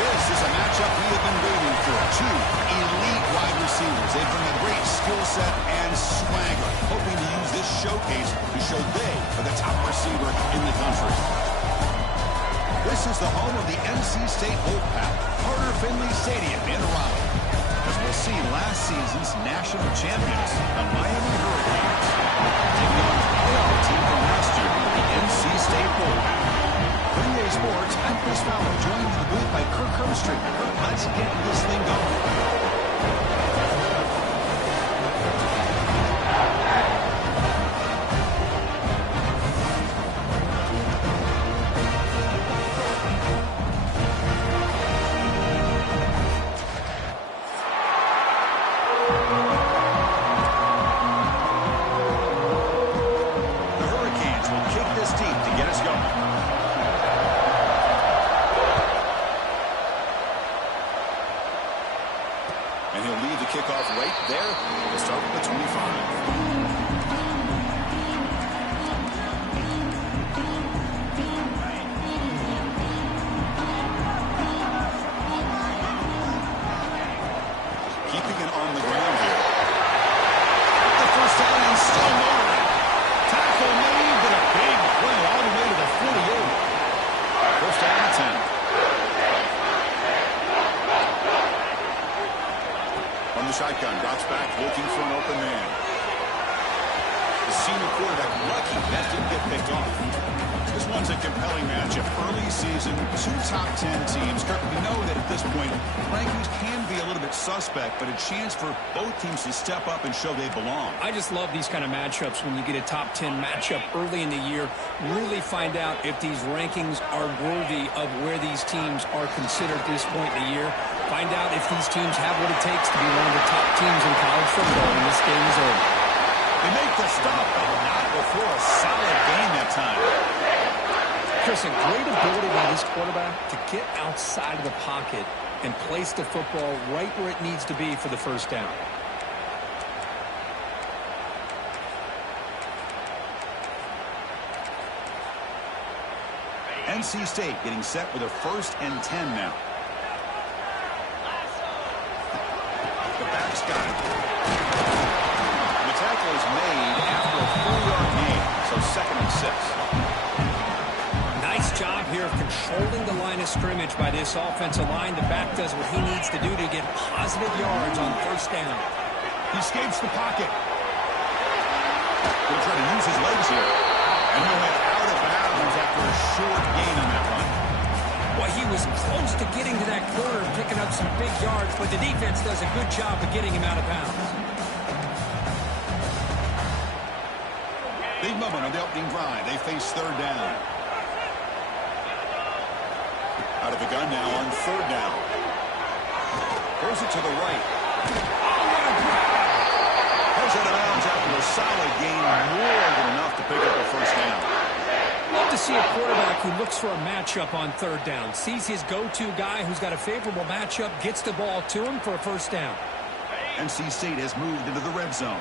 This is a matchup we have been waiting for. Two elite wide receivers. They bring a great skill set and swagger, hoping to use this showcase to show they are the top receiver in the country. This is the home of the NC State Wolfpack, Carter Finley Stadium in Raleigh. As we'll see last season's national champions, the Miami Hurricanes, taking on the playoff team from last year, the NC State Wolfpack. For EA Sports, I'm Chris Fowler, joined in the booth by Kirk Herbstreit. Kirk, let's get this thing going. The Hurricanes will kick this deep to get us going. And he'll leave the kickoff right there. We'll start with the 25. Keeping it on the ground here. The first down and still motoring. Tackle made, but a big play all the way to the 48. First down and 10. From the shotgun, drops back, looking for an open man. The senior quarterback lucky that didn't get picked off. This one's a compelling matchup. Early season, two top 10 teams. Kirk, we know that at this point, rankings can be a little bit suspect, but a chance for both teams to step up and show they belong. I just love these kind of matchups when you get a top 10 matchup early in the year. Really find out if these rankings are worthy of where these teams are considered at this point in the year. Find out if these teams have what it takes to be one of the top teams in college football when this game is over. They make the stop, but not before a solid gain that time. Chris, a great ability by this quarterback to get outside of the pocket and place the football right where it needs to be for the first down. NC State getting set with a 1st and 10 now. The back's got it. The tackle is made after a 4-yard gain, so 2nd and 6. Nice job here of controlling the line of scrimmage by this offensive line. The back does what he needs to do to get positive yards on first down. He escapes the pocket. He'll try to use his legs here. And he'll head out of bounds after a short gain on that run. Well, he was close to getting to that corner, picking up some big yards, but the defense does a good job of getting him out of bounds. Big moment on the opening drive. They face 3rd down. Out of the gun now on 3rd down. Throws it to the right. Oh, what a grab! Goes out of bounds after a solid gain, more than enough to pick up a first down. Love to see a quarterback who looks for a matchup on 3rd down. Sees his go-to guy who's got a favorable matchup, gets the ball to him for a first down. NC State has moved into the red zone.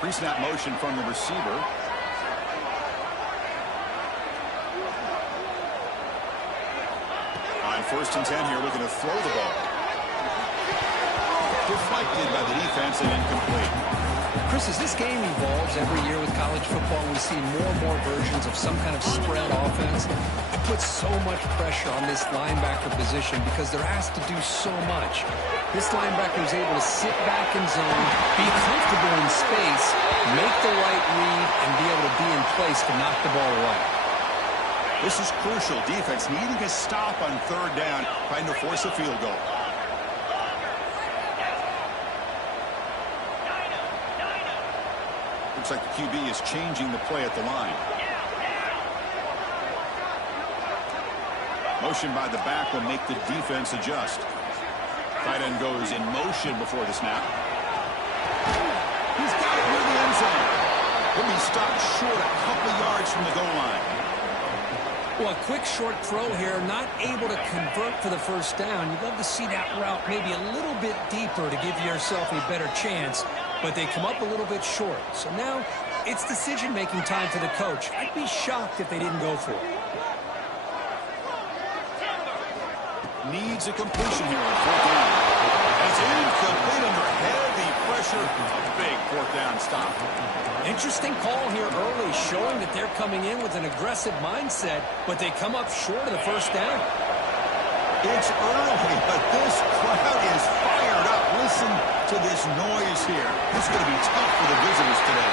Pre-snap motion from the receiver. On 1st and 10 here, looking to throw the ball. Deflected by the defense and incomplete. Chris, as this game evolves every year with college football, we see more and more versions of some kind of spread offense. It puts so much pressure on this linebacker position because they're asked to do so much. This linebacker is able to sit back in zone, be comfortable in space, make the right read, and be able to be in place to knock the ball away. This is crucial. Defense needing a stop on 3rd down, trying to force a field goal. Looks like the QB is changing the play at the line. Motion by the back will make the defense adjust. Tight end goes in motion before the snap. He's got it near the end zone. He'll be stopped short a couple yards from the goal line. Well, a quick short throw here, not able to convert for the first down. You'd love to see that route maybe a little bit deeper to give yourself a better chance, but they come up a little bit short. So now it's decision-making time for the coach. I'd be shocked if they didn't go for it. Needs a completion here on fourth down. It's incomplete under heavy pressure. A big fourth down stop. Interesting call here early, showing that they're coming in with an aggressive mindset, but they come up short of the first down. It's early, but this crowd is fired up. Listen to this noise here. This is going to be tough for the visitors today.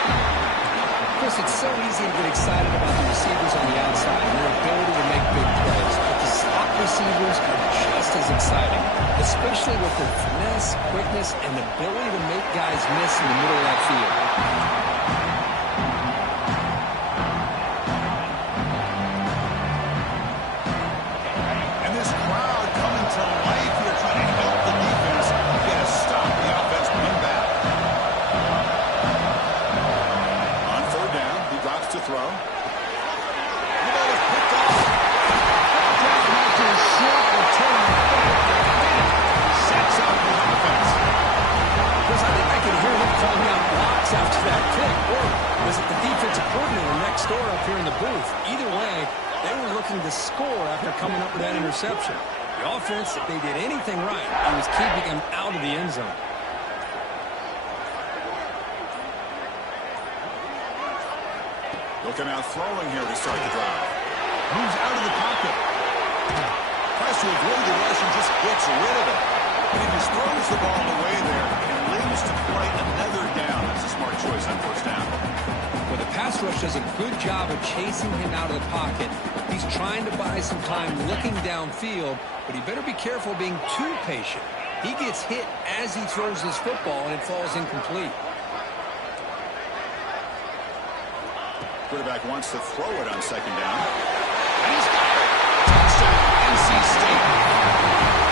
Chris, it's so easy to get excited about the receivers on the outside and their ability to make big plays, but the slot receivers are just as exciting, especially with their finesse, quickness, and the ability to make guys miss in the middle of that field. And this crowd coming to life here, trying to help the defense get a stop. The offense coming back. On third down, he drops to throw. The ball is picked off. Down after a short return. Sets up the offense. Because I think I can hear him calling out blocks after that pick. Or was it the defensive coordinator next door up here in the booth? Either way, they were looking to score after coming up with that interception. The offense, if they did anything right, it was keeping him out of the end zone. Looking out throwing here to start the drive. Moves out of the pocket. Tries to avoid the rush and just gets rid of it. And he just throws the ball away there and lives to fight another down. That's a smart choice on first down. Well, the pass rush does a good job of chasing him out of the pocket. He's trying to buy some time looking downfield, but he better be careful being too patient. He gets hit as he throws this football, and it falls incomplete. Quarterback wants to throw it on second down. And he's got it. Touchdown, NC State.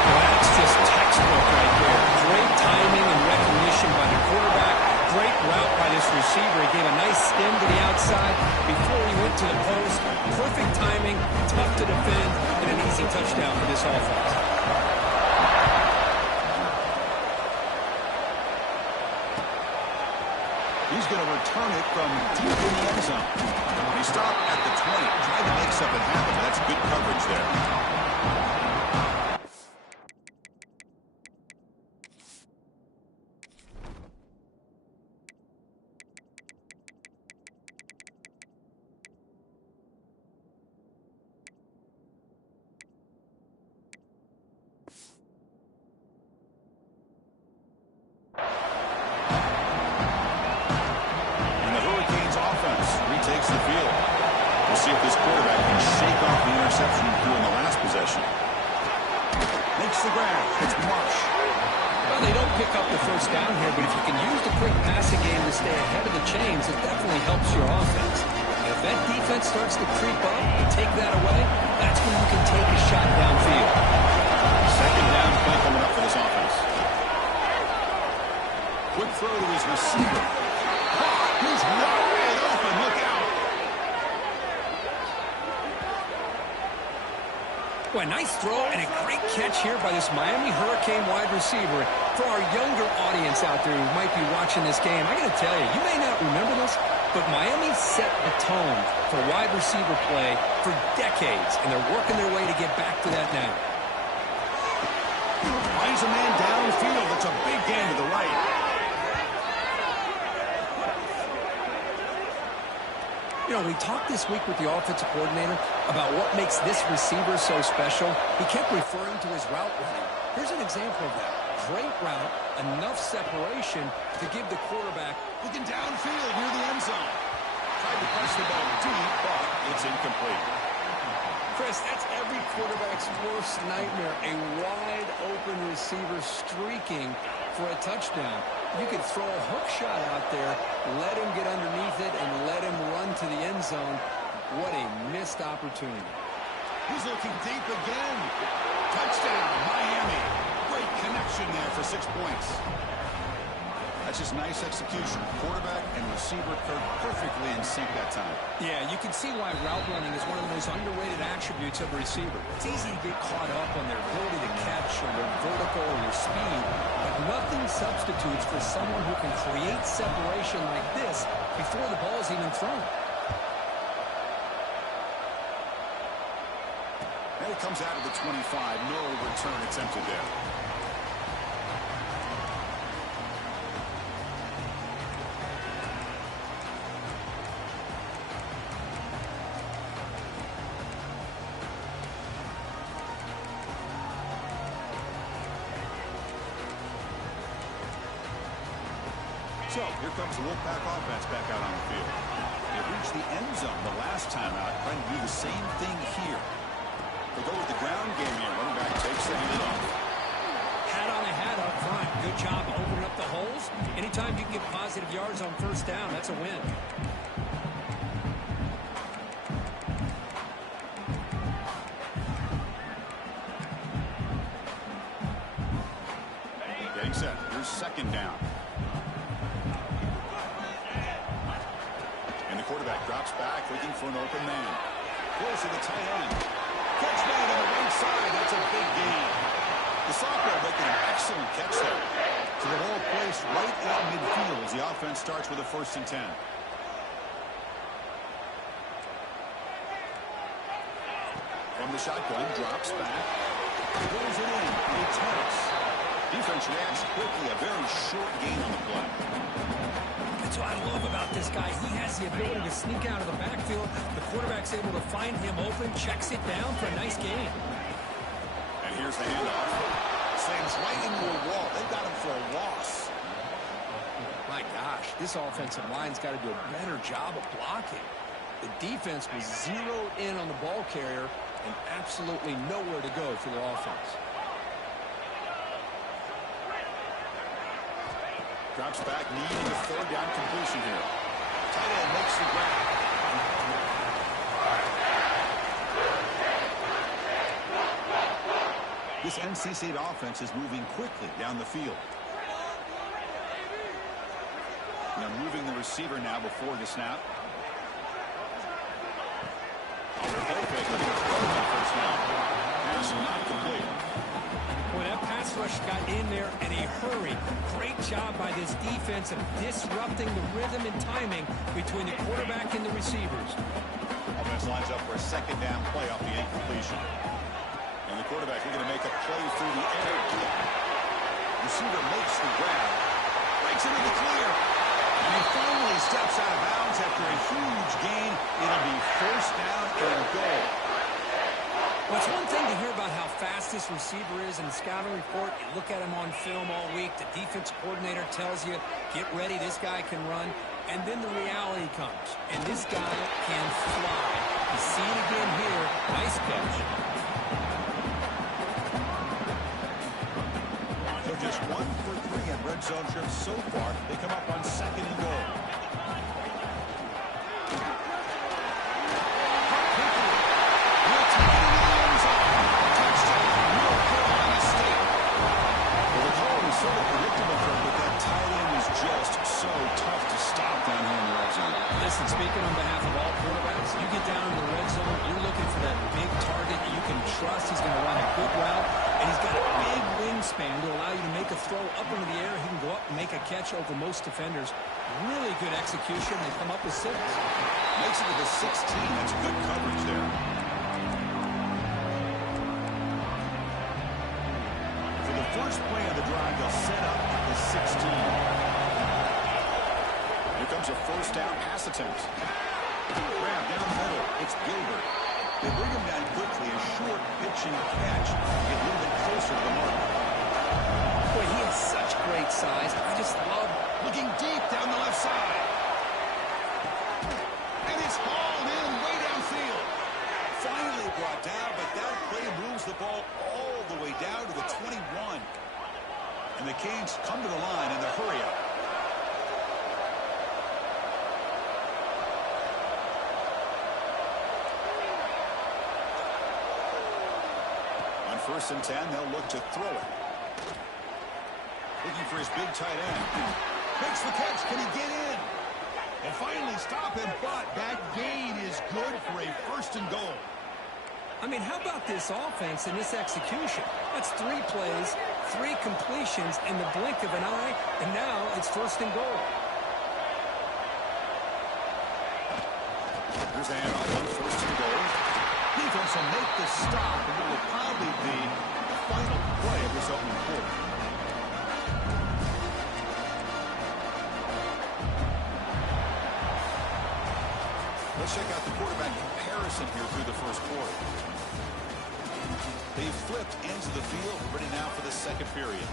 Well, that's just textbook right there. Great timing and recognition by the quarterback. Great route by this receiver. He gave a nice stem to the outside before he went to the post. Perfect timing, tough to defend, and an easy touchdown for this offense. He's going to return it from deep in the end zone. He stopped at the 20, tried to make something happen. That's good coverage there. Takes the field. We'll see if this quarterback can shake off the interception he threw in the last possession. Makes the grab. It's Marsh. Well, they don't pick up the first down here, but if you can use the quick passing game to stay ahead of the chains, it definitely helps your offense. And if that defense starts to creep up and take that away, that's when you can take a shot downfield. Second down play coming up for this offense. Quick throw to his receiver. He's wide open. Look out. Well, a nice throw and a great catch here by this Miami Hurricane wide receiver. For our younger audience out there who might be watching this game, I got to tell you, you may not remember this, but Miami set the tone for wide receiver play for decades, and they're working their way to get back to that now. Finds a man downfield. It's a big gain to the right. You know, we talked this week with the offensive coordinator about what makes this receiver so special. He kept referring to his route running. Here's an example of that. Great route, enough separation to give the quarterback looking downfield near the end zone. Tried to press the ball deep, but it's incomplete. Chris, that's every quarterback's worst nightmare, a wide-open receiver streaking for a touchdown. You could throw a hook shot out there, let him get underneath it, and let him run to the end zone. What a missed opportunity. He's looking deep again. Touchdown, Miami. Great connection there for 6 points. That's just nice execution. Quarterback and receiver perfectly in sync that time. Yeah, you can see why route running is one of the most underrated attributes of a receiver. It's easy to get caught up on their ability to catch or their vertical or their speed, but nothing substitutes for someone who can create separation like this before the ball is even thrown. And it comes out of the 25. No return attempted there. So, here comes the Wolfpack offense back out on the field. They reached the end zone the last time out, trying to do the same thing here. They go with the ground game here. Running back takes the handoff. Hat on a hat up front. Good job opening up the holes. Anytime you can get positive yards on first down, that's a win. Getting set. Here's second down. And the quarterback drops back, looking for an open man. Close to the tight end. Catch made on the right side. That's a big gain. The sophomore making an excellent catch there. So the ball placed right at midfield as the offense starts with a 1st and 10. From the shotgun, drops back. Throws it in. A toss. Defense reacts quickly. A very short gain on the play. That's what I love about this guy. He has the ability to sneak out of the backfield. The quarterback's able to find him open, checks it down for a nice gain. And here's the handoff. Slams right into a wall. They've got him for a loss. My gosh, this offensive line's got to do a better job of blocking. The defense was zeroed in on the ball carrier and absolutely nowhere to go for their offense. Drops back, needing a 3rd down completion here. Tight end makes the grab. This NC State offense is moving quickly down the field. Now moving the receiver now before the snap. Pass not complete. Boy, that pass rush got in there in a hurry. Great job by this defense of disrupting the rhythm and timing between the quarterback and the receivers. Offense lines up for a 2nd down play off the incompletion. And the quarterback looking to make a play through the air. Receiver makes the grab. Breaks into the clear. And he finally steps out of bounds after a huge gain. It'll be 1st down and goal. Well, it's one thing to hear about how fast this receiver is in the scouting report. You look at him on film all week. The defense coordinator tells you, get ready, this guy can run. And then the reality comes. And this guy can fly. You see it again here. Nice catch. So just 1 for 3 in red zone trips so far. They come up on 2nd and goal. Sort of predictable for him, but that tight end is just so tough to stop down here in the red zone. Listen, speaking on behalf of all quarterbacks, you get down in the red zone, you're looking for that big target that you can trust. He's going to run a good route, and he's got a big wingspan to allow you to make a throw up into the air. He can go up and make a catch over most defenders. Really good execution. They come up with 6. Makes it to the 16. That's good coverage there. First play of the drive, they'll set up at the 16. Here comes a 1st down pass attempt. Grab down the middle. It's Gilbert. They bring him down quickly. A short pitch and catch to get a little bit closer to the mark. Boy, he has such great size. I just love looking deep down the left side. And it's hauled in way downfield. Finally brought down, but that play moves the ball all the way down to the 21. And the Canes come to the line in the hurry-up. On 1st and 10, they'll look to throw it. Looking for his big tight end. Makes the catch. Can he get in? And finally stop him, but that gain is good for a first and goal. I mean, how about this offense and this execution? That's 3 plays, 3 completions in the blink of an eye, and now it's first and goal. Here's a handoff on first and goal. Defense will make the stop, and it will probably be the final play of this opening quarter. Let's check out the quarterback comparison here through the first quarter. They flipped into the field, ready now for the second period.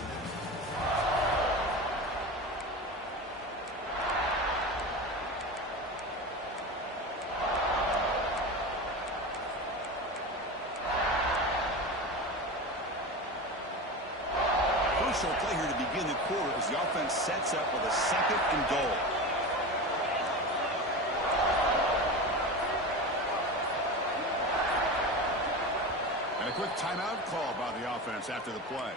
Crucial play here to begin the quarter as the offense sets up with a second and goal. And a quick timeout call by the offense after the play.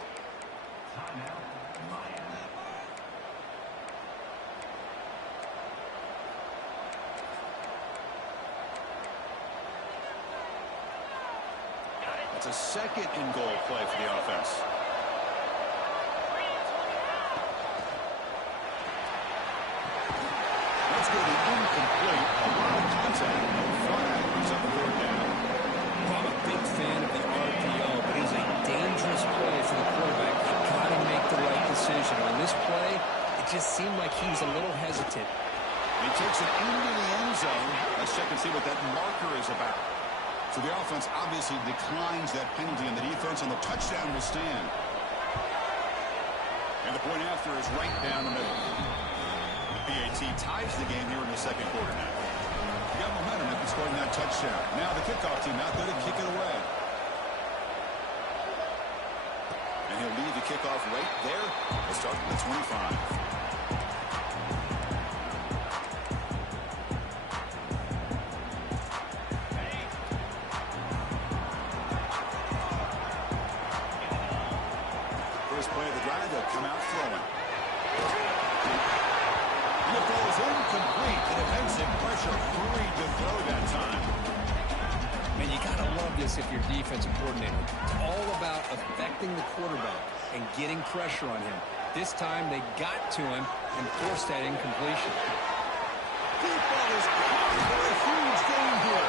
That's a second and goal play for the offense. Let's go to incomplete. A lot of contact. No front actors on the third down. I'm a big fan of the RPO, but it's a dangerous play for the quarterback. You got to make the right decision. On this play, it just seemed like he was a little hesitant. He takes it into the end zone. Let's check and see what that marker is about. So the offense obviously declines that penalty, and the defense on the touchdown will stand. And the point after is right down the middle. PAT ties the game here in the second quarter now. You got momentum after scoring that touchdown. Now the kickoff team out there to kick it away. And he'll leave the kickoff right there. We'll start from the 25. First play of the drive, they'll come out throwing. The ball is incomplete. The defensive pressure hurried to throw that time. Man, you got to love this if you're defensive coordinator. It's all about affecting the quarterback and getting pressure on him. This time they got to him and forced that incompletion. Deep ball is caught for a huge gain here.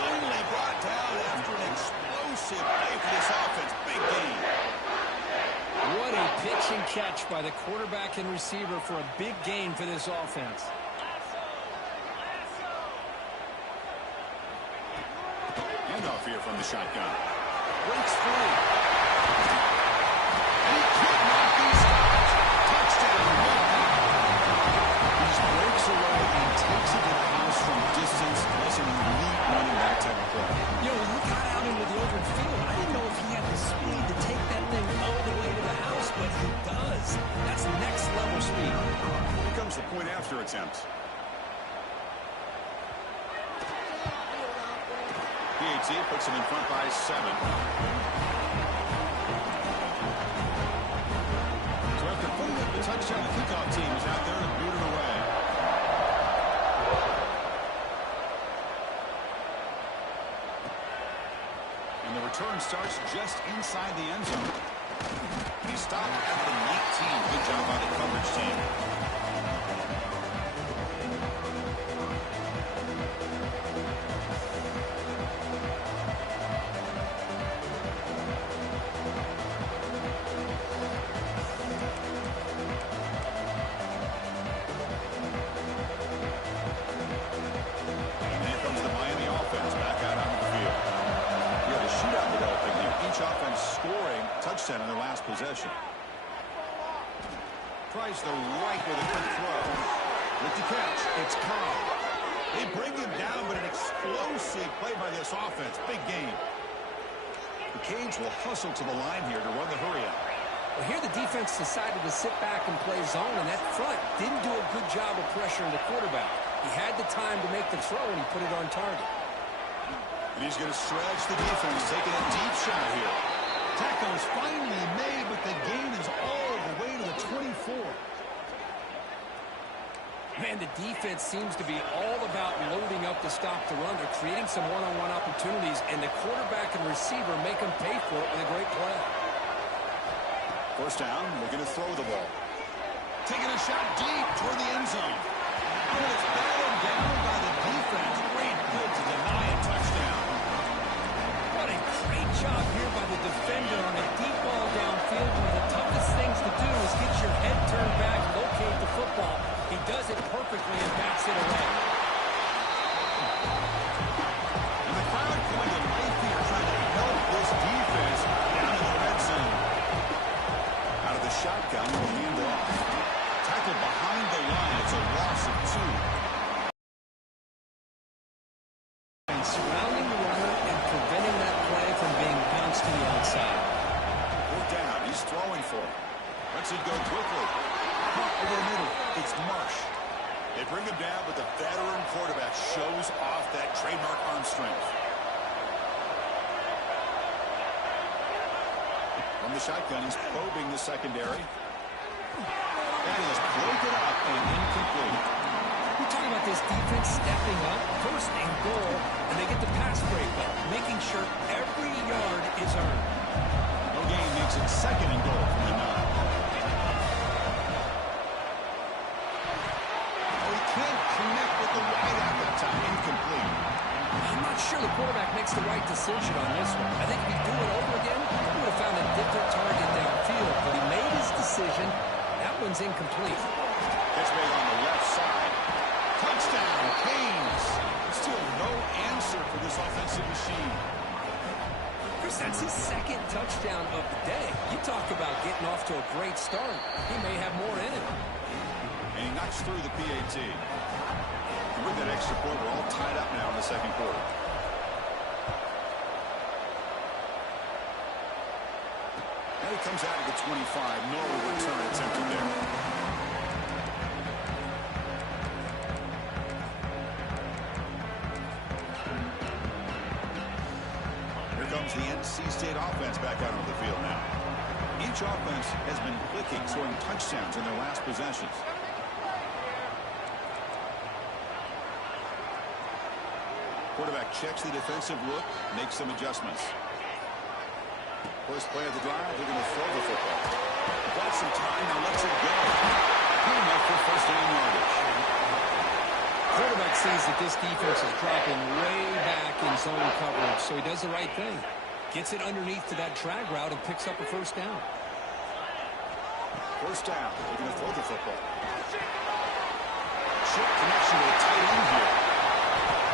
Finally brought down after an explosive play for this offense. Big gain. What a pitch and catch by the quarterback and receiver for a big gain for this offense. Handoff here from the shotgun. Breaks free. And he can't knock these out. Touchdown. He just breaks away and takes it to the house from distance. That's an elite running back type of play. Yo, he got out into the open field. I didn't know if he had the speed to take that thing all the way to the house, but he does. That's next level speed. Here comes the point after attempt. PAT puts him in front by 7. So after putting up the touchdown, the kickoff team is out there to boot it away. And the return starts just inside the end zone. He stopped at the 19. Good job by the coverage team. And here comes the Miami offense back out on the field. We have a shootout developing here. Each offense scoring a touchdown in their last possession. Tries the right with a quick throw. With the catch, it's Cobb. They bring him down, but an explosive play by this offense. Big game. The Canes will hustle to the line here to run the hurry-up. Well, here the defense decided to sit back and play zone, and that front didn't do a good job of pressuring the quarterback. He had the time to make the throw, and he put it on target. And he's going to stretch the defense, taking a deep shot here. Tackle is finally made, but the gain is all the way to the 24. Man, the defense seems to be all about loading up to stop the run. They're creating some one-on-one opportunities, and the quarterback and receiver make them pay for it with a great play. First down, looking to throw the ball. Taking a shot deep toward the end zone. And it's battled down by the defense. Great good to deny a touchdown. What a great job here by the defender on a deep ball downfield. One of the toughest things to do is get your head turned back, locate the football. He does it perfectly and backs it away. And the crowd going to Mayfield trying to help this defense down in the red zone. Out of the shotgun, we'll hand it off. Tackled behind the line. It's a loss of 2. And surrounding the runner and preventing that play from being bounced to the outside. We're down. He's throwing for it. Lets it go quickly. Over the middle. It's Marsh. They bring him down, but the veteran quarterback shows off that trademark arm strength. From the shotgun, he's probing the secondary. That is broken up and incomplete. We're talking about this defense stepping up, first and goal, and they get the pass break up, making sure every yard is earned. No gain makes it second and goal from the 9. Oh, he can't connect with the wideout that time. Incomplete. I'm not sure the quarterback makes the right decision on this one. I think if he'd do it over again, he would have found a different target downfield, but he made his decision. That one's incomplete. Gets made on the left side. Touchdown, Canes. Still no answer for this offensive machine. Chris, that's his second touchdown of the day. You talk about getting off to a great start. He may have more in it. And he knocks through the PAT. And with that extra point, we're all tied up now in the second quarter. Now he comes out of the 25. No return attempted there. Here comes the NC State offense back out on the field now. Each offense has been clicking, scoring touchdowns in their last possessions. Quarterback checks the defensive look, makes some adjustments. First play of the drive, they're going to throw the football. Got some time, now lets it go. Good enough for first down yardage. Quarterback sees that this defense is dropping way back in zone coverage, so he does the right thing. Gets it underneath to that drag route and picks up a first down. First down, they're going to throw the football. Short connection with a tight end here.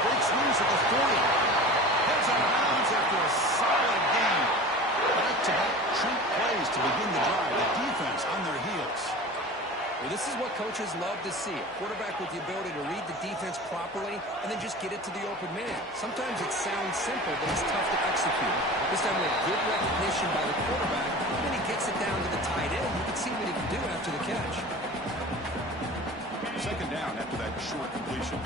Breaks loose at the 40. Heads out of bounds after a solid game. Back-to-back treat plays to begin the drive. The defense on their heels. Well, this is what coaches love to see. A quarterback with the ability to read the defense properly and then just get it to the open man. Sometimes it sounds simple, but it's tough to execute. This time with good recognition by the quarterback. When he gets it down to the tight end, you can see what he can do after the catch. Second down after that short completion.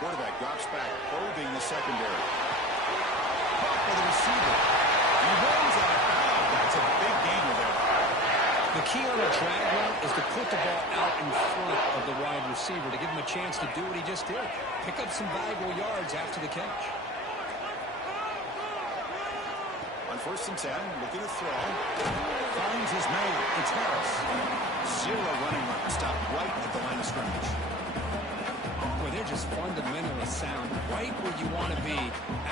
Quarterback drops back, probing the secondary. Caught by the receiver. He runs out of bounds. That's a big gainer there. The key on a drag route is to put the ball out in front of the wide receiver to give him a chance to do what he just did. Pick up some valuable yards after the catch. On first and 10, looking to throw. Finds his man. It's Harris. Zero running room. Stopped right at the line of scrimmage. Boy, they're just fundamentally sound. Right where you want to be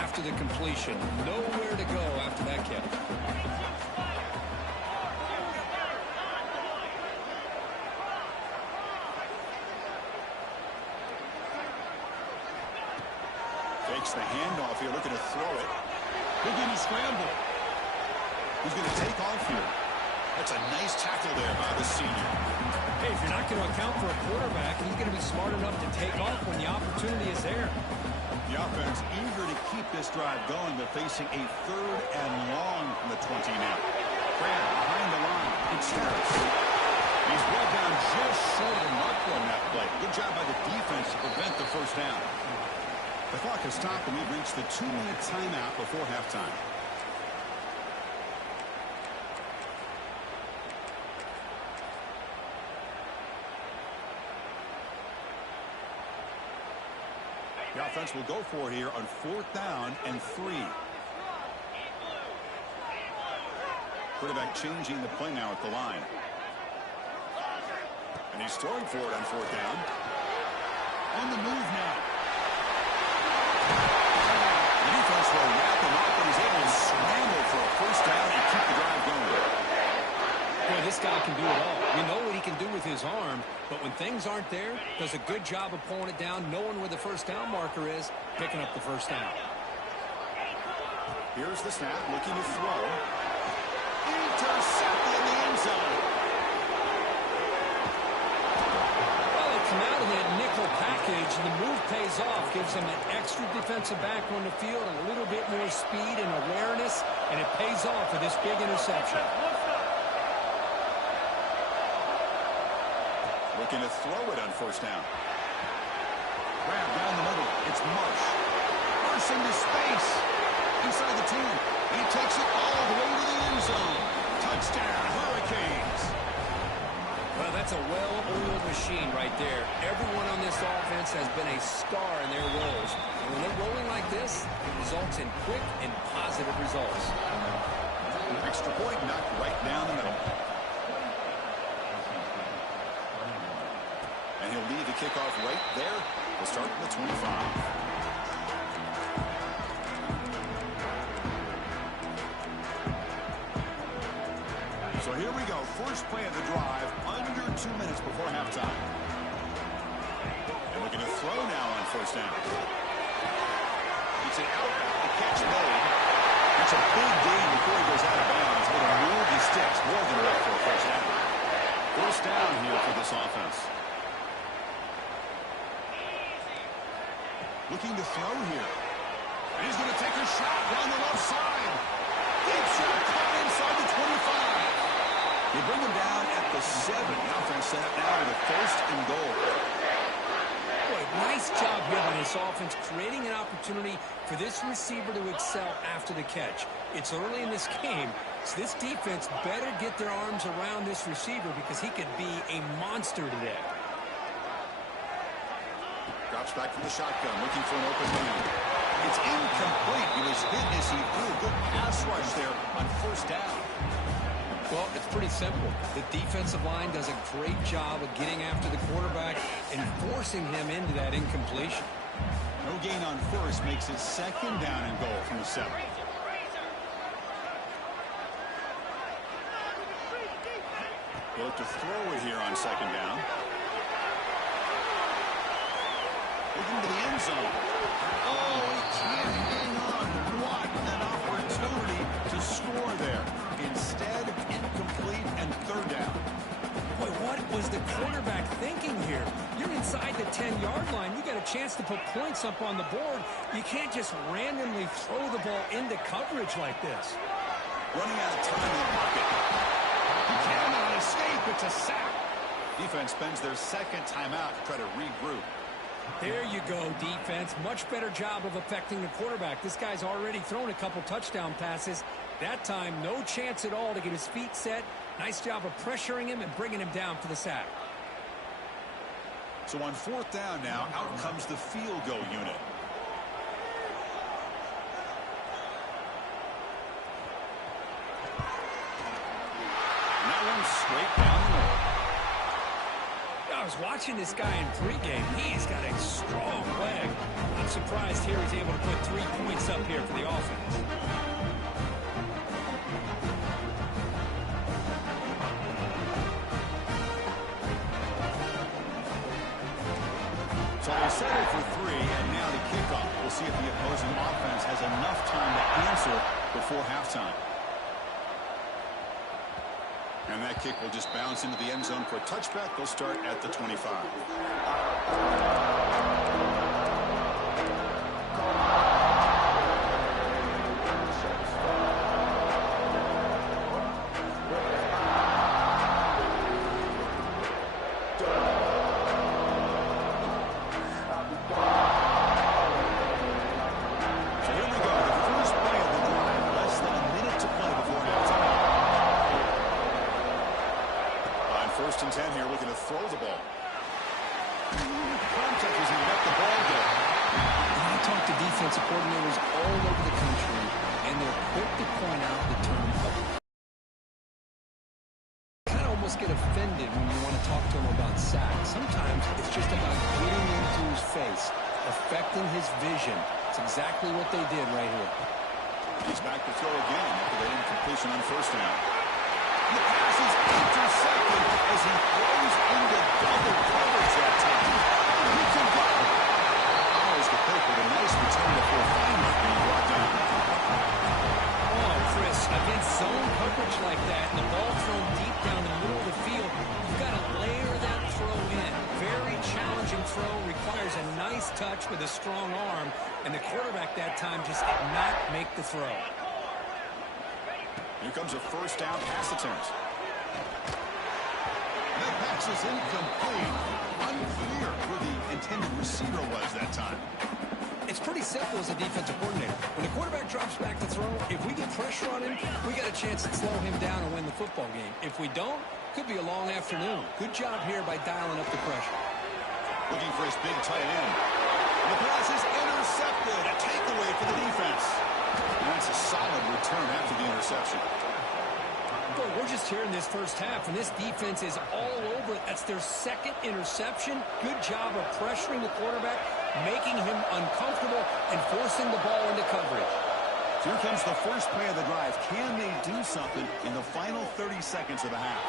after the completion. Nowhere to go after that catch. Takes the handoff here, looking to throw it. Big in the scramble. He's going to take off here. That's a nice tackle there by the senior. Hey, if you're not going to account for a quarterback, he's going to be smart enough to take off when the opportunity is there. The offense eager to keep this drive going, but facing a third and long from the 20 now. Grant behind the line. It's Harris. He's brought down just short of the marker on that play. Good job by the defense to prevent the first down. The clock has stopped, and we've reached the 2-minute timeout before halftime. The offense will go for it here on 4th down and 3. Quarterback changing the play now at the line. And he's throwing for it on 4th down. On the move now. The defense will wrap him up, but he's able to scramble for a 1st down and keep the drive going. Boy, this guy can do it all. We know what he can do with his arm, but when things aren't there, does a good job of pulling it down, knowing where the 1st down marker is, picking up the 1st down. Here's the snap, looking to throw. Intercepted in the end zone. Well, they come out of that nickel package, and the move pays off, gives them an extra defensive back on the field, and a little bit more speed and awareness, and it pays off for this big interception. Looking to throw it on 1st down. Grab down the middle. It's Marsh. Marsh into space. Inside the 10. He takes it all the way to the end zone. Touchdown, Hurricanes. Well, that's a well-oiled machine right there. Everyone on this offense has been a star in their roles. And when they're rolling like this, it results in quick and positive results. An extra point knocked right down the middle. And he'll lead the kickoff right there to start the 25. So here we go. First play of the drive, under 2 minutes before halftime. And looking to throw now on 1st down. It's an out, the catch made. It's a big gain before he goes out of bounds. But a move the sticks more than enough for a 1st down. 1st down here for this offense. Looking to throw here. And he's going to take a shot down the left side. Deep shot caught inside the 25. They bring him down at the 7. The offense set up now with a 1st and goal. Boy, nice job here on this offense, creating an opportunity for this receiver to excel after the catch. It's early in this game, so this defense better get their arms around this receiver because he could be a monster today. Drops back from the shotgun, looking for an open man. It's incomplete. He was hit as he threw a good pass rush there on 1st down. Well, it's pretty simple. The defensive line does a great job of getting after the quarterback and forcing him into that incompletion. No gain on 1st makes it 2nd down and goal from the 7. He'll look to throw it here on 2nd down. Looking to the end zone. Oh, he can't hang on. What an opportunity to score there. Instead, incomplete and 3rd down. Boy, what was the quarterback thinking here? You're inside the 10-yard line. You got a chance to put points up on the board. You can't just randomly throw the ball into coverage like this. Running out of time in the pocket. He cannot escape. It's a sack. Defense spends their 2nd timeout to try to regroup. There you go, defense. Much better job of affecting the quarterback. This guy's already thrown a couple touchdown passes. That time, no chance at all to get his feet set. Nice job of pressuring him and bringing him down for the sack. So on 4th down now, out comes the field goal unit. And that one's straight down the middle. I was watching this guy in pregame. He's got a strong leg. I'm surprised here he's able to put 3 points up here for the offense. So they settle for 3, and now the kickoff. We'll see if the opposing offense has enough time to answer before halftime. And that kick will just bounce into the end zone for a touchback. They'll start at the 25. First and 10 here, looking to throw the ball. Contact as he let the ball go. defensive coordinators all over the country, and they're quick to point out the term kind of almost get offended when you want to talk to him about sacks. Sometimes it's just about getting into his face, affecting his vision. It's exactly what they did right here. He's back to throw again after that incompletion on first down. The pass is intercepted as he throws into double coverage that time. He can go. Always the pick with a nice return before finally being brought down. Oh, Chris, against zone coverage like that and the ball thrown deep down the middle of the field, you've got to layer that throw in. Very challenging throw, requires a nice touch with a strong arm, and the quarterback that time just did not make the throw. Here comes a first down pass attempt. That pass is incomplete. Unclear who the intended receiver was that time. It's pretty simple as a defensive coordinator. When the quarterback drops back to throw, if we get pressure on him, we got a chance to slow him down and win the football game. If we don't, could be a long afternoon. Good job here by dialing up the pressure. Looking for his big tight end. The pass is intercepted. A takeaway for the defense. And that's a solid return after the interception. Boy, we're just here in this first half, and this defense is all over it. That's their second interception. Good job of pressuring the quarterback, making him uncomfortable, and forcing the ball into coverage. Here comes the first play of the drive. Can they do something in the final 30 seconds of the half?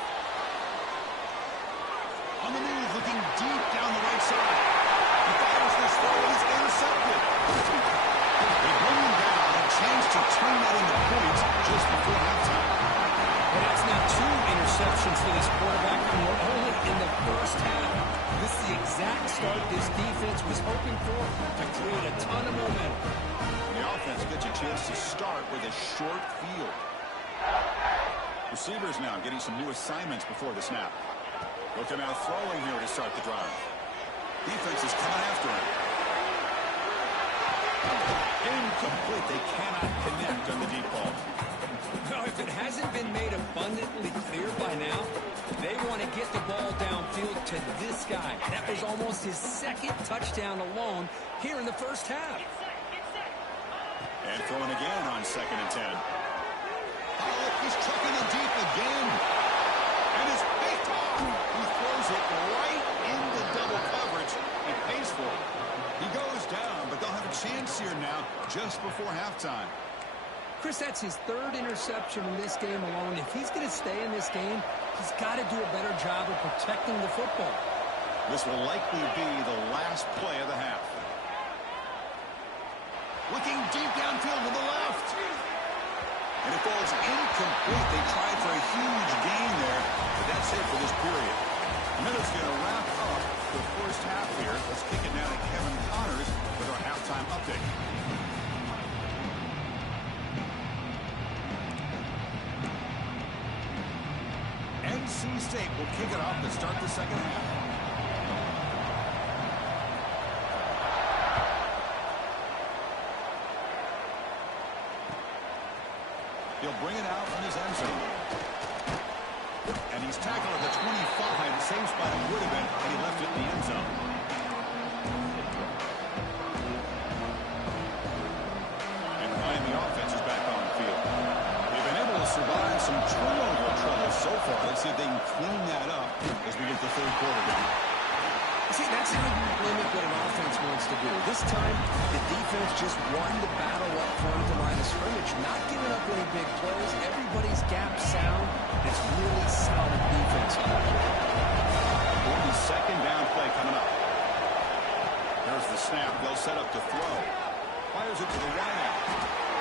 On the move, looking deep down the right side. He fires this throw, and it's intercepted. They bring him down, a chance to turn that into points just before halftime. And that's now 2 interceptions for this quarterback, and we're only in the first half. This is the exact start this defense was hoping for to create a ton of momentum. The offense gets a chance to start with a short field. Receivers now getting some new assignments before the snap. Looking out throwing here to start the drive. Defense is coming after him. Incomplete. They cannot connect on the deep ball. Now, if it hasn't been made abundantly clear by now, they want to get the ball downfield to this guy. That was almost his second touchdown alone here in the first half. And throwing again on 2nd and 10. Oh, he's chucking it deep again. And it's picked off. He throws it right into double coverage and pays for it. He goes down, but they'll have a chance here now just before halftime. Chris, that's his 3rd interception in this game alone. If he's going to stay in this game, he's got to do a better job of protecting the football. This will likely be the last play of the half. Looking deep downfield to the left. And it falls incomplete. They tried for a huge gain there, but that's it for this period. Minute's going to wrap up the first half here. Let's kick it now to Kevin Connors with our halftime update. NC State will kick it off to start the second half. He'll bring it out from his end zone. And he's tackled at the 25. The same spot it would have been, and he left it in the end zone. And Ryan, the offense is back on the field. They've been able to survive some turnover trouble so far. Let's see if they can clean that up as we get the third quarter done. See, that's how you limit what an offense wants to do. This time, the defense just won the battle up front of the line of scrimmage, not giving up any big plays. Everybody's gap sound. It's really solid defense. 42nd down play coming up. There's the snap. They'll set up to throw. Fires it to the wideout.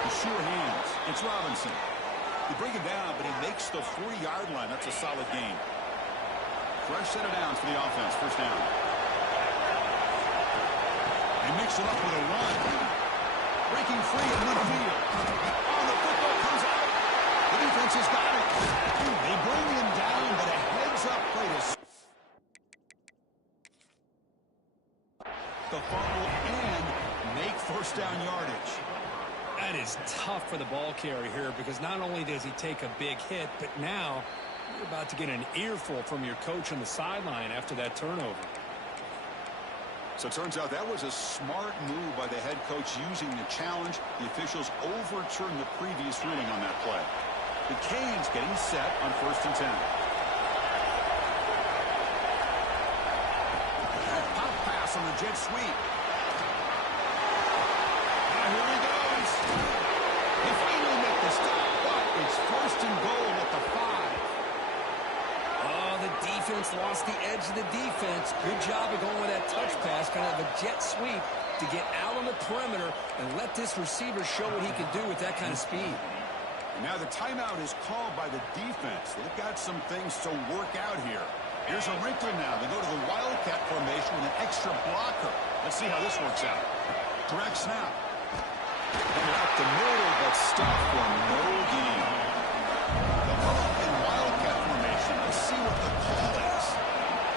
The sure hands. It's Robinson. They bring it down, but he makes the 40-yard line. That's a solid gain. Fresh set of downs for the offense. First down. They mix it up with a run. Breaking free in midfield. Oh, the football comes out. The defense has got it. They bring him down, but a heads-up play to the fumble and make first down yardage. That is tough for the ball carrier here because not only does he take a big hit, but now you're about to get an earful from your coach on the sideline after that turnover. So it turns out that was a smart move by the head coach using the challenge. The officials overturned the previous ruling on that play. The Canes getting set on 1st and 10. Pop pass on the jet sweep. Now here he goes. They finally make the stop, but it's 1st and goal at the 5. The defense lost the edge of the defense. Good job of going with that touch pass, kind of a jet sweep to get out on the perimeter and let this receiver show what he can do with that kind of speed. And now the timeout is called by the defense. They've got some things to work out here. Here's a wrinkle now. They go to the Wildcat formation with an extra blocker. Let's see how this works out. Direct snap. And out the middle, but stuff for no gain. They'll come up in Wildcat formation. Let's see what the call is.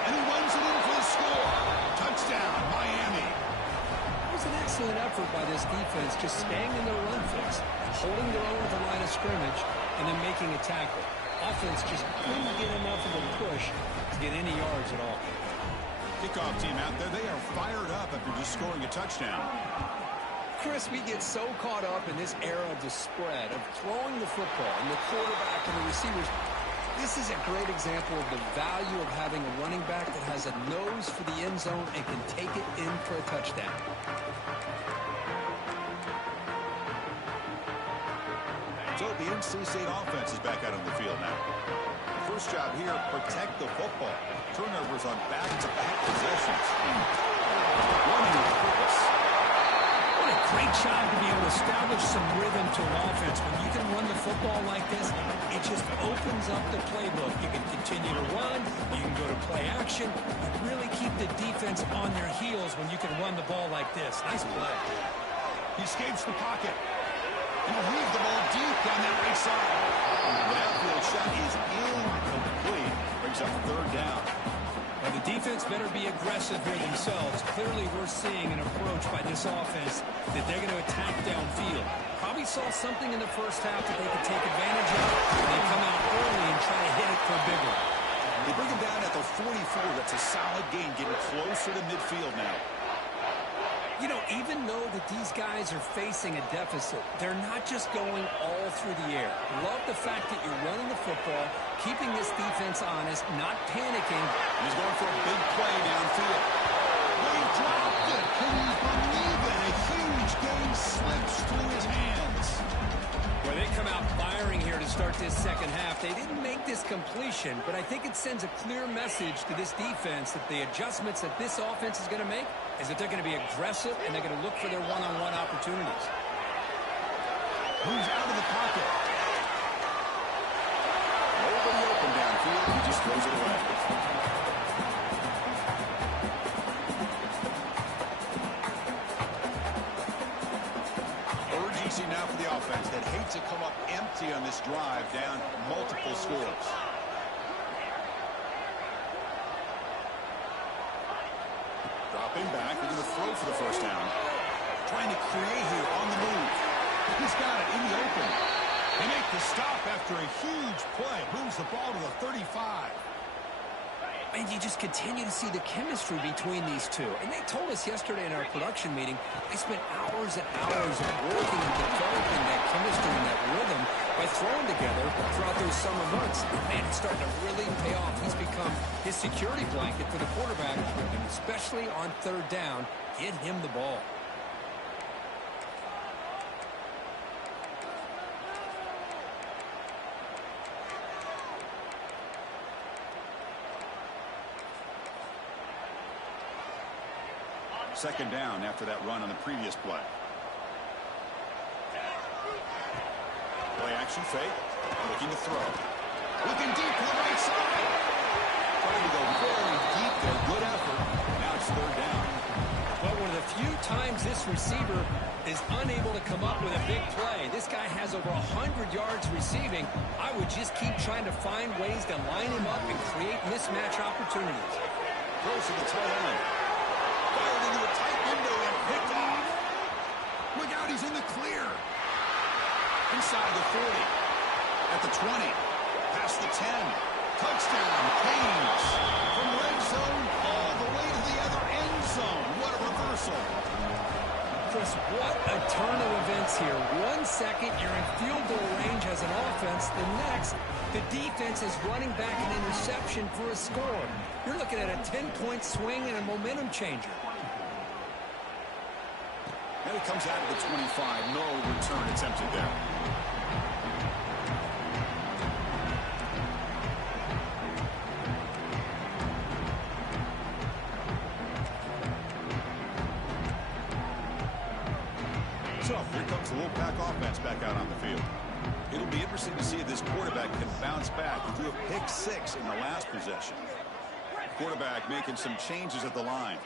And he runs it in for the score. Touchdown, Miami. It was an excellent effort by this defense, just staying in their run fix, holding their own at the line of scrimmage, and then making a tackle. Offense just couldn't get enough of a push to get any yards at all. Kickoff team out there, they are fired up after just scoring a touchdown. Chris, we get so caught up in this era of the spread, of throwing the football, and the quarterback and the receivers. This is a great example of the value of having a running back that has a nose for the end zone and can take it in for a touchdown. So the NC State offense is back out on the field now. The first job here, protect the football. Turnovers on back-to-back possessions. Running with purpose. What a great job to be able to establish some rhythm to an offense. When you can run the football like this, it just opens up the playbook. You can continue to run, you can go to play action, and really keep the defense on their heels when you can run the ball like this. Nice play. He escapes the pocket. And he'll leave the ball deep down that right side. The outfield shot is incomplete. Brings up 3rd down. Well, the defense better be aggressive here themselves. Clearly, we're seeing an approach by this offense that they're going to attack downfield. Probably saw something in the first half that they could take advantage of. They come out early and try to hit it for a big one. They bring him down at the 44. That's a solid gain, getting closer to midfield now. You know, even though that these guys are facing a deficit, they're not just going all through the air. Love the fact that you're running the football, keeping this defense honest, not panicking. He's going for a big play downfield. They dropped it. Can you believe it? A huge gain slips through his hands. Well, they come out firing here to start this second half. They didn't make this completion, but I think it sends a clear message to this defense that the adjustments that this offense is going to make is that they're going to be aggressive and they're going to look for their one-on-one opportunities. Moves out of the pocket. Nobody open downfield. He just throws it away. Urgency now for the offense that hates to come up empty on this drive, down multiple scores. Dropping back, they're going to throw for the first down. Trying to create here on the move. He's got it in the open. They make the stop after a huge play. Moves the ball to the 35. And you just continue to see the chemistry between these two. And they told us yesterday in our production meeting, they spent hours and hours of working and developing that chemistry and that rhythm by throwing together throughout those summer months. Man, it's starting to really pay off. He's become his security blanket for the quarterback, and especially on 3rd down, get him the ball. Second down after that run on the previous play. Play action fake. Looking to throw. Looking deep to the right side. Trying to go very deep there. Good effort. Now it's 3rd down. Well, one of the few times this receiver is unable to come up with a big play. This guy has over 100 yards receiving. I would just keep trying to find ways to line him up and create mismatch opportunities. Close to the tight end. Fired into a tight window and picked off. Look out, he's in the clear. Inside the 40. At the 20. Past the 10. Touchdown, Canes. From red zone all the way to the other end zone. What a whistle. Chris, what a turn of events here. 1 second, you're in field goal range as an offense. The next, the defense is running back an interception for a score. You're looking at a 10-point swing and a momentum changer. And it comes out of the 25. No return attempted there. So here comes the Wolfpack offense back out on the field. It'll be interesting to see if this quarterback can bounce back. He threw a pick 6 in the last possession. Quarterback making some changes at the line.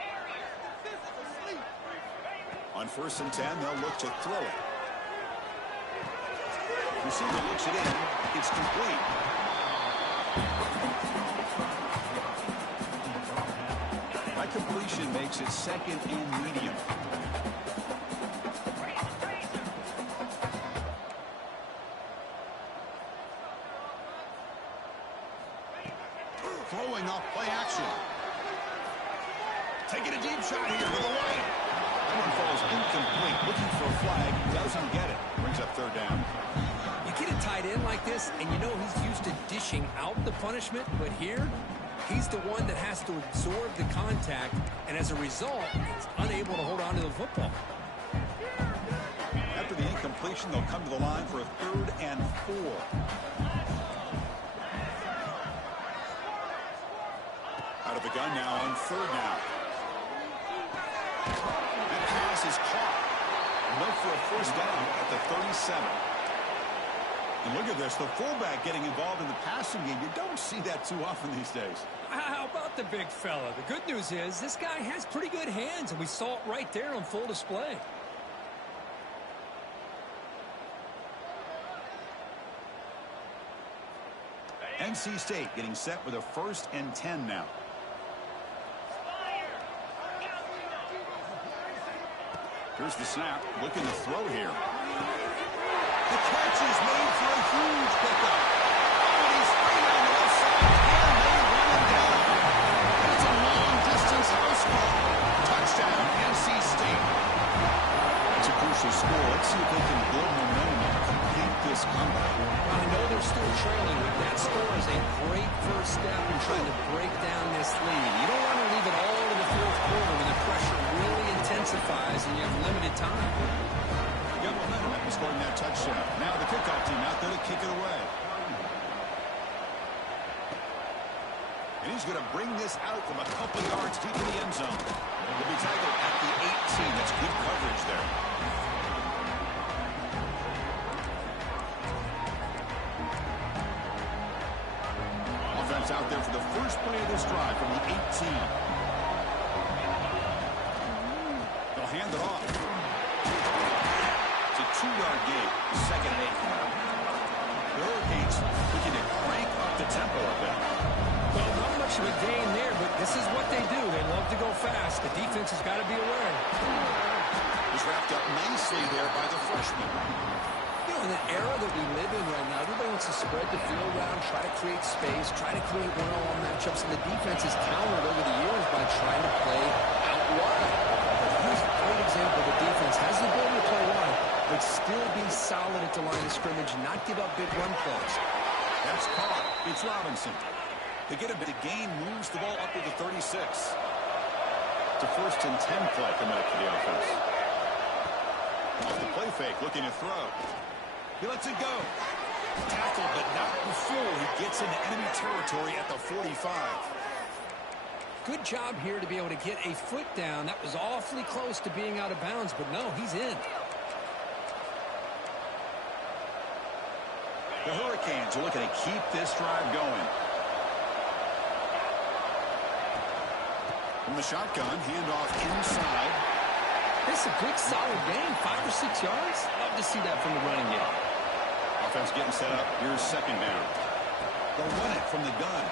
On 1st and 10, they'll look to throw it. Receiver looks it in. It's complete. That completion makes it 2nd and medium. Throwing off play action. Taking a deep shot here to the right. That one falls incomplete. Looking for a flag. Doesn't get it. Brings up 3rd down. You get a tight end like this, and you know he's used to dishing out the punishment, but here, he's the one that has to absorb the contact, and as a result, he's unable to hold on to the football. After the incompletion, they'll come to the line for a 3rd and 4. Out of the gun now on 3rd down. That pass is caught. Enough for a 1st down at the 37. And look at this, the fullback getting involved in the passing game. You don't see that too often these days. How about the big fella? The good news is this guy has pretty good hands, and we saw it right there on full display. NC State getting set with a 1st and 10 now. Here's the snap. Looking to throw here. The catch is made for a huge pickup. And he's straight on the left side, and they run him down. It's a long-distance house call. Touchdown, NC State. It's a crucial score. Let's see if they can build momentum and complete this comeback. I know they're still trailing, but that score is a great first step in trying to break down this lead. You don't want to leave it all to the 4th quarter when the pressure really intensifies and you have limited time. Got momentum after scoring that touchdown. Now the kickoff team out there to kick it away. And he's going to bring this out from a couple yards deep in the end zone. He'll be tackled at the 18. That's good coverage there. Offense out there for the first play of this drive from the 18. They'll hand it off. It's a 2-yard gain, 2nd and 8. The Hurricanes looking to crank up the tempo a bit. Well, not much of a gain there, but this is what they do. They love to go fast. The defense has got to be aware. Was wrapped up nicely there by the freshman. You know, in the era that we live in right now, everybody wants to spread the field around, try to create space, try to create one-on-one matchups, and the defense has countered over the years by trying to play out wide. Here's a great example. The defense has the ability to play wide, but still be solid at the line of scrimmage, not give up big run plays. That's caught. It's Robinson. They get a bit of gain, moves the ball up to the 36. It's a 1st and 10 play committed for the offense. Off the play fake, looking to throw. He lets it go. Tackled, but not before he gets into enemy territory at the 45. Good job here to be able to get a foot down. That was awfully close to being out of bounds, but no, he's in. The Hurricanes are looking to keep this drive going. From the shotgun, handoff inside. This is a good, solid game. 5 or 6 yards. Love to see that from the running game. Offense getting set up. Here's 2nd down. They'll run it from the gun.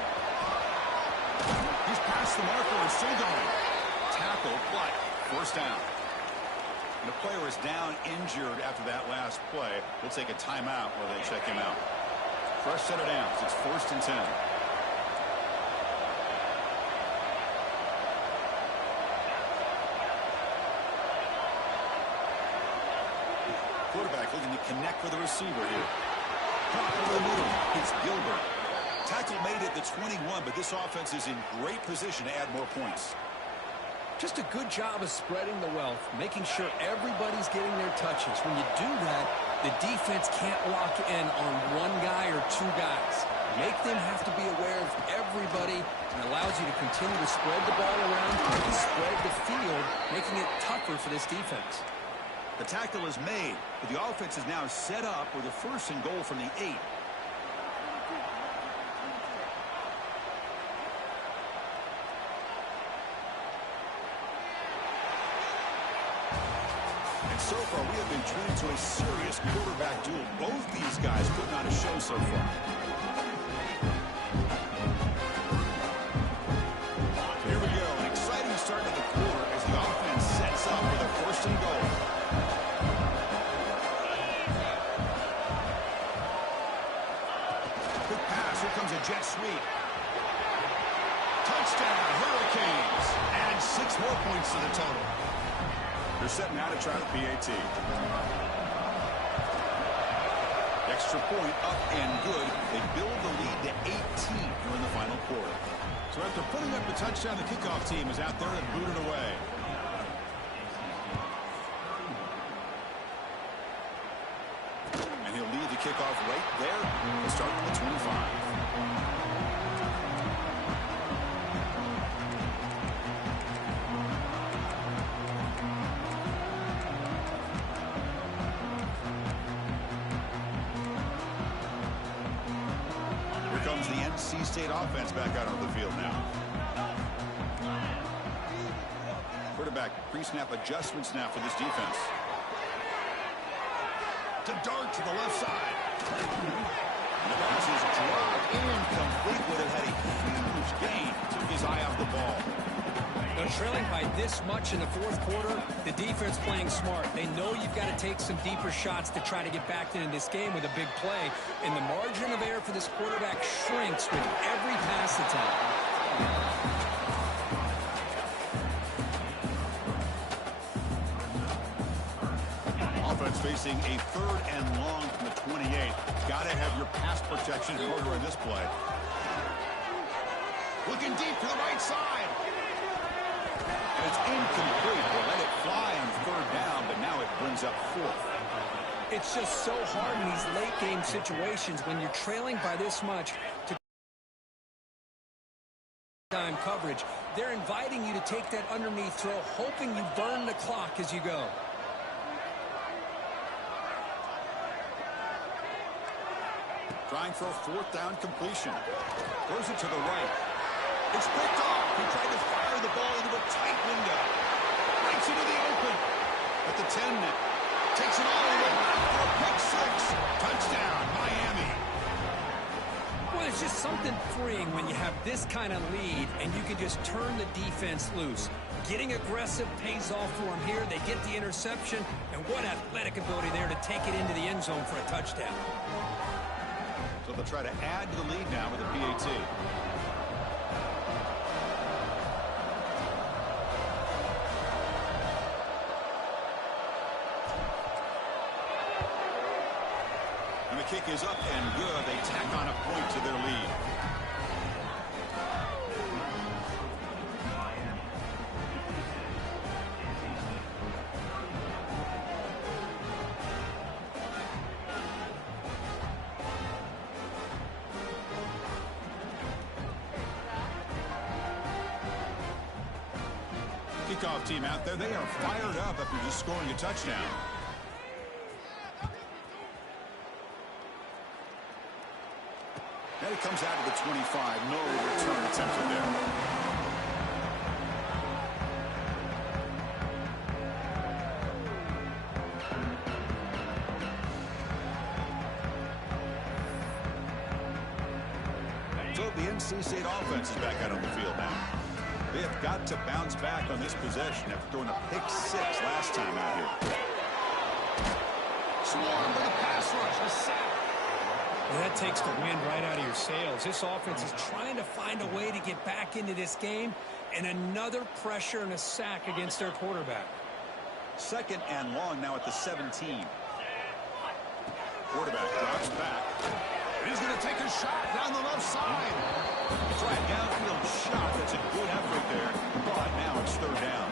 He's past the marker and still going. Tackle, but 1st down. And the player is down injured after that last play. We'll take a timeout while they check him out. Fresh set of downs. It's 1st and 10. quarterback looking to connect with the receiver here. Caught over the middle. It's Gilbert. Tackle made at the 21, but this offense is in great position to add more points. Just a good job of spreading the wealth, making sure everybody's getting their touches. When you do that, the defense can't lock in on one guy or two guys. Make them have to be aware of everybody, and allows you to continue to spread the ball around and spread the field, making it tougher for this defense. The tackle is made, but the offense is now set up with a 1st and goal from the 8. And so far, we have been treated to a serious quarterback duel. Both these guys putting on a show so far. Here we go. An exciting start to the quarter as the offense sets up with a 1st and goal. Quick pass. Here comes a jet sweep. Touchdown, Hurricanes. And 6 more points to the total. They're setting out to try the PAT. Extra point up and good. They build the lead to 18 here in the final quarter. So after putting up the touchdown, the kickoff team is out there and booted away. And he'll lead the kickoff right there. We'll start at the 25. NC State offense back out on the field now. Quarterback pre-snap adjustments now for this defense. To dart to the left side. The pass is dropped incomplete, but it had a huge gain. Took his eye off the ball. They're trailing by this much in the 4th quarter. The defense playing smart. They know you've got to take some deeper shots to try to get back into this game with a big play. And the margin of error for this quarterback shrinks with every pass attempt. Offense facing a 3rd and long from the 28. Got to have your pass protection in order in this play. Looking deep to the right side. And it's incomplete. They let it fly on 3rd down, but now it brings up 4th. It's just so hard in these late game situations when you're trailing by this much to time coverage. They're inviting you to take that underneath throw, hoping you burn the clock as you go. Trying for a 4th down completion. Throws it to the right. It's picked off. He tried to fire the ball into a tight window. Breaks into the open. At the 10 net. Takes it all the way back for a pick 6. Touchdown, Miami. Well, it's just something freeing when you have this kind of lead and you can just turn the defense loose. Getting aggressive pays off for them here. They get the interception, and what athletic ability there to take it into the end zone for a touchdown. So they'll try to add to the lead now with the PAT. And the kick is up and good. They tack on a point to their lead. Kickoff team out there. They are fired up after just scoring a touchdown. And it comes out of the 25. No return attempted there. So the NC State offense is back out on the field now. They have got to bounce back on this possession after throwing a pick 6 last time out here. Swarmed by the pass rush. A sack. Well, that takes the wind right out of your sails. This offense is trying to find a way to get back into this game, and another pressure and a sack against their quarterback. 2nd and long now at the 17. Quarterback drops back. He's going to take a shot down the left side. That's right, downfield shot. That's a good effort there. But now it's third down.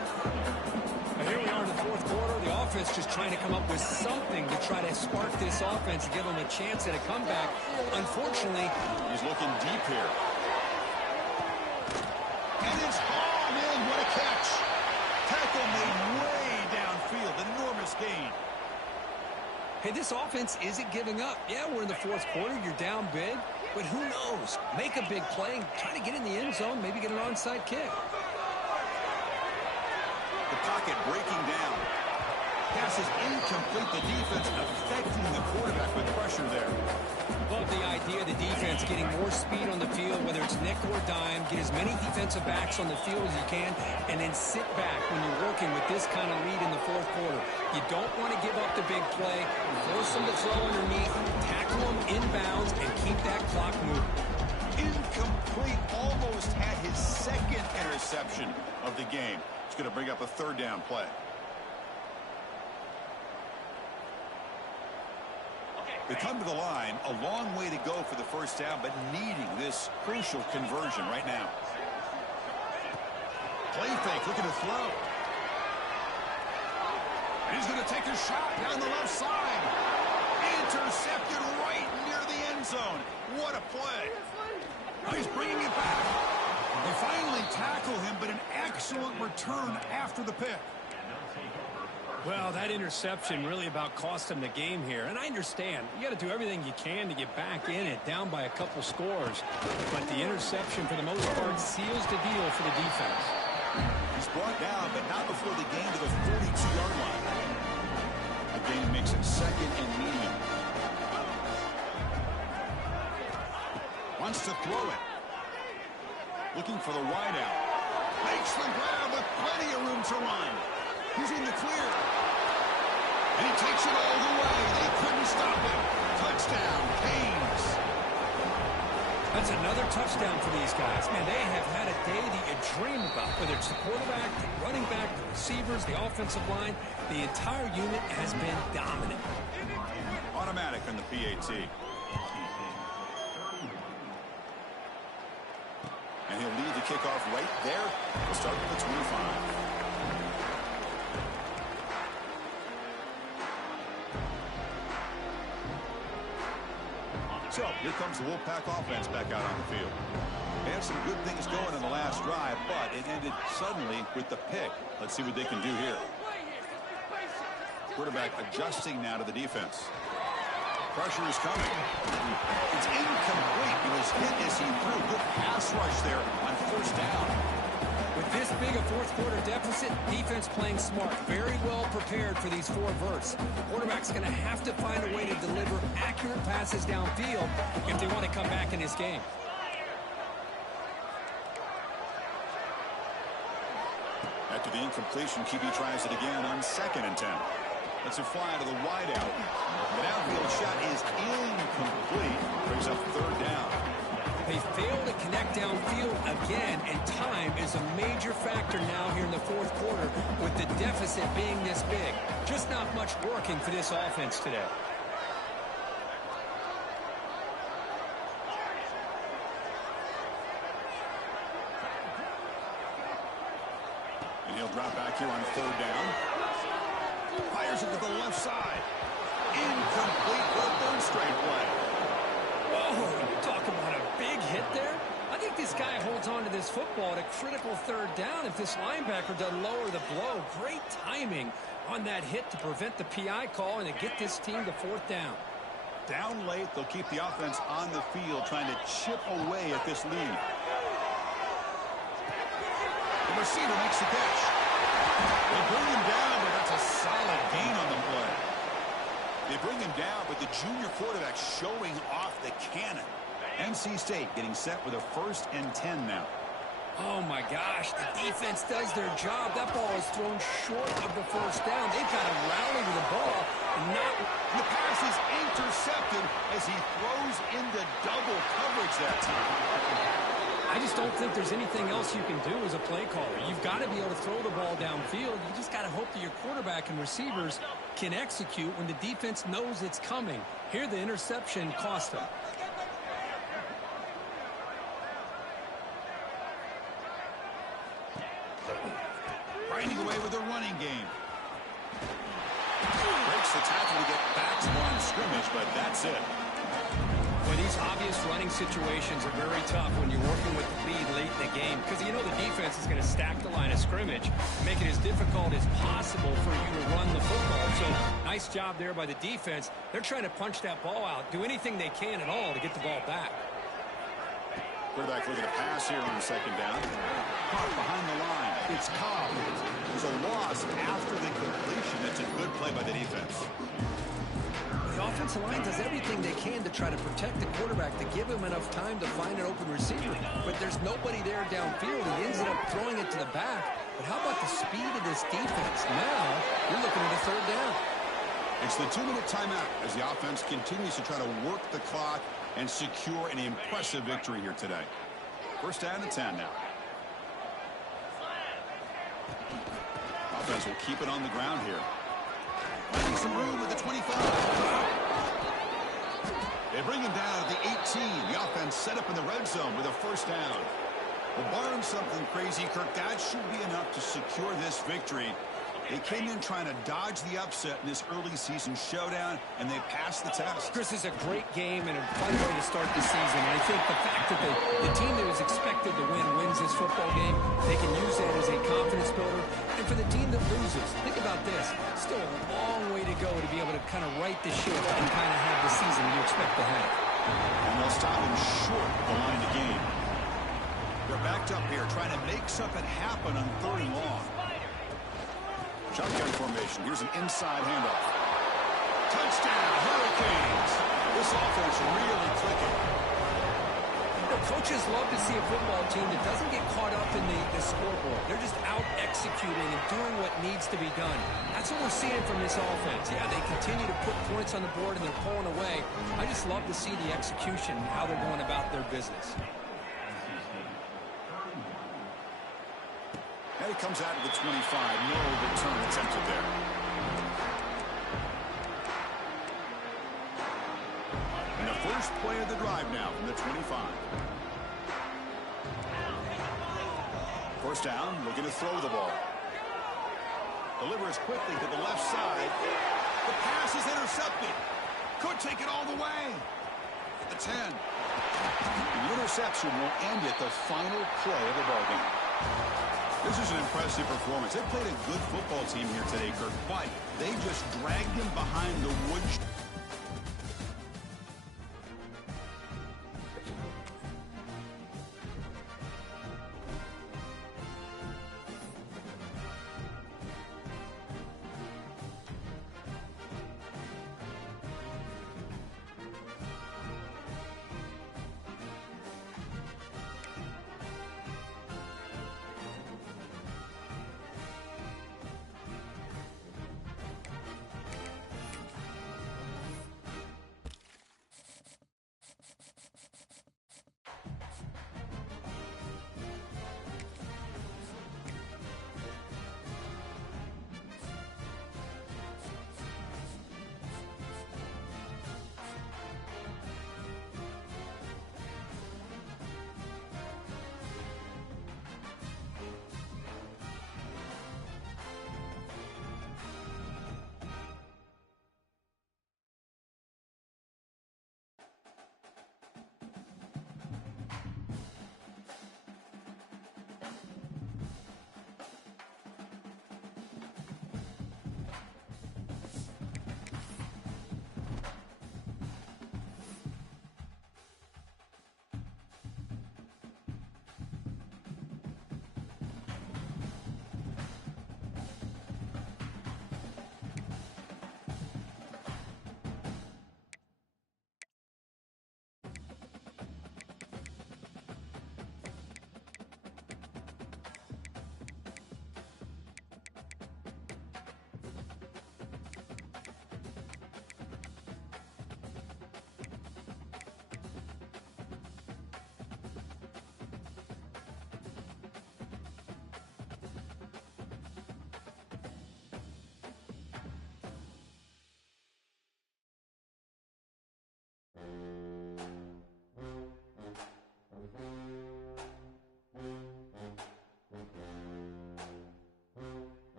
Now here we are in the fourth quarter. The offense just trying to come up with something to try to spark this offense, give them a chance at a comeback. Unfortunately, he's looking deep here. And it's hauled in. What a catch. Tackle made way downfield. Enormous gain. Hey, this offense isn't giving up. Yeah, we're in the fourth quarter. You're down big. But who knows? Make a big play. Try to get in the end zone. Maybe get an onside kick. The pocket breaking down. Pass is incomplete. The defense affecting the quarterback with pressure there. Love the idea of the defense getting more speed on the field, whether it's nickel or dime. Get as many defensive backs on the field as you can, and then sit back when you're working with this kind of lead in the fourth quarter. You don't want to give up the big play. Force them to throw underneath, tackle them inbounds, and keep that clock moving. Incomplete. Almost had his second interception of the game. It's going to bring up a third down play. They come to the line, a long way to go for the first down, but needing this crucial conversion right now. Play fake, looking to throw. And he's going to take a shot down the left side. Intercepted right near the end zone. What a play. Now he's bringing it back. They finally tackle him, but an excellent return after the pick. Well, that interception really about cost him the game here. And I understand. You got to do everything you can to get back in it, down by a couple scores. But the interception, for the most part, seals the deal for the defense. He's brought down, but not before the gain to the 42-yard line. The gain makes it second and medium. Wants to throw it. Looking for the wideout. Makes the grab with plenty of room to run. He's in the clear. And he takes it all the way. They couldn't stop him. Touchdown, Canes. That's another touchdown for these guys. Man, they have had a day that you dream about. Whether it's the quarterback, the running back, the receivers, the offensive line, the entire unit has been dominant. Automatic on the PAT. And he'll lead the kickoff right there. We'll start with the 25. So, here comes the Wolfpack offense back out on the field. They had some good things going in the last drive, but it ended suddenly with the pick. Let's see what they can do here. Quarterback adjusting now to the defense. Pressure is coming. It's incomplete. It was hit as he threw. Good pass rush there on first down. With this big a fourth quarter deficit, defense playing smart, very well prepared for these four verts. The quarterback's going to have to find a way to deliver accurate passes downfield if they want to come back in this game. After the incompletion, QB tries it again on 2nd and 10. That's a fly to the wideout. The downfield shot is incomplete. Brings up third down. They fail to connect downfield again, and time is a major factor now here in the fourth quarter with the deficit being this big. Just not much working for this offense today. And he'll drop back here on third down. Fires it to the left side. Incomplete for a third straight play. Oh, talk about a big hit there. I think this guy holds on to this football at a critical third down if this linebacker doesn't lower the blow. Great timing on that hit to prevent the PI call and to get this team to fourth down. Down late, they'll keep the offense on the field trying to chip away at this lead. The receiver makes the catch. They bring him down, but that's a solid gain on the play. They bring him down, but the junior quarterback showing off the cannon. NC State getting set with a 1st and 10 now. Oh, my gosh. The defense does their job. That ball is thrown short of the first down. They've got to rally to the ball. The pass is intercepted as he throws into double coverage that time. I just don't think there's anything else you can do as a play caller. You've got to be able to throw the ball downfield. You just got to hope that your quarterback and receivers can execute when the defense knows it's coming. Here, the interception cost them. Grinding away with the running game. Breaks the tackle to get back to the line of scrimmage, but that's it. Well, these obvious running situations are very tough when you're working with the lead late in the game because you know the defense is going to stack the line of scrimmage, make it as difficult as possible for you to run the football. So nice job there by the defense. They're trying to punch that ball out, do anything they can at all to get the ball back. Quarterback looking to pass here on second down. Caught behind the line. It's Cobb. There's a loss after the completion. That's a good play by the defense. The offensive line does everything they can to try to protect the quarterback, to give him enough time to find an open receiver. But there's nobody there downfield. He ends up throwing it to the back. But how about the speed of this defense? Now, you're looking at a third down. It's the 2-minute timeout as the offense continues to try to work the clock and secure an impressive victory here today. First down and 10 now. Offense will keep it on the ground here. Finding some room at the 25. They bring him down at the 18. The offense set up in the red zone with a first down. Well, barring something crazy, Kirk, that should be enough to secure this victory. They came in trying to dodge the upset in this early season showdown, and they passed the test. Chris, is a great game and a fun way to start the season. And I think the fact that the team that was expected to win wins this football game, they can use that as a confidence builder. And for the team that loses, think about this. Still a long way to go to be able to kind of right the ship and kind of have the season you expect to have. And they'll stop him short of the line of game. They're backed up here trying to make something happen on 3rd and long. Shotgun formation. Here's an inside handoff. Touchdown, Hurricanes. This offense really clicking. The coaches love to see a football team that doesn't get caught up in the scoreboard. They're just out executing and doing what needs to be done. That's what we're seeing from this offense. Yeah, they continue to put points on the board and they're pulling away. I just love to see the execution and how they're going about their business. And he comes out to the 25. No return attempted there. And the first play of the drive now from the 25. First down, looking to throw the ball. Delivers quickly to the left side. The pass is intercepted. Could take it all the way. At the 10. The interception will end at the final play of the ballgame. This is an impressive performance. They played a good football team here today, Kirk, but they just dragged him behind the woods.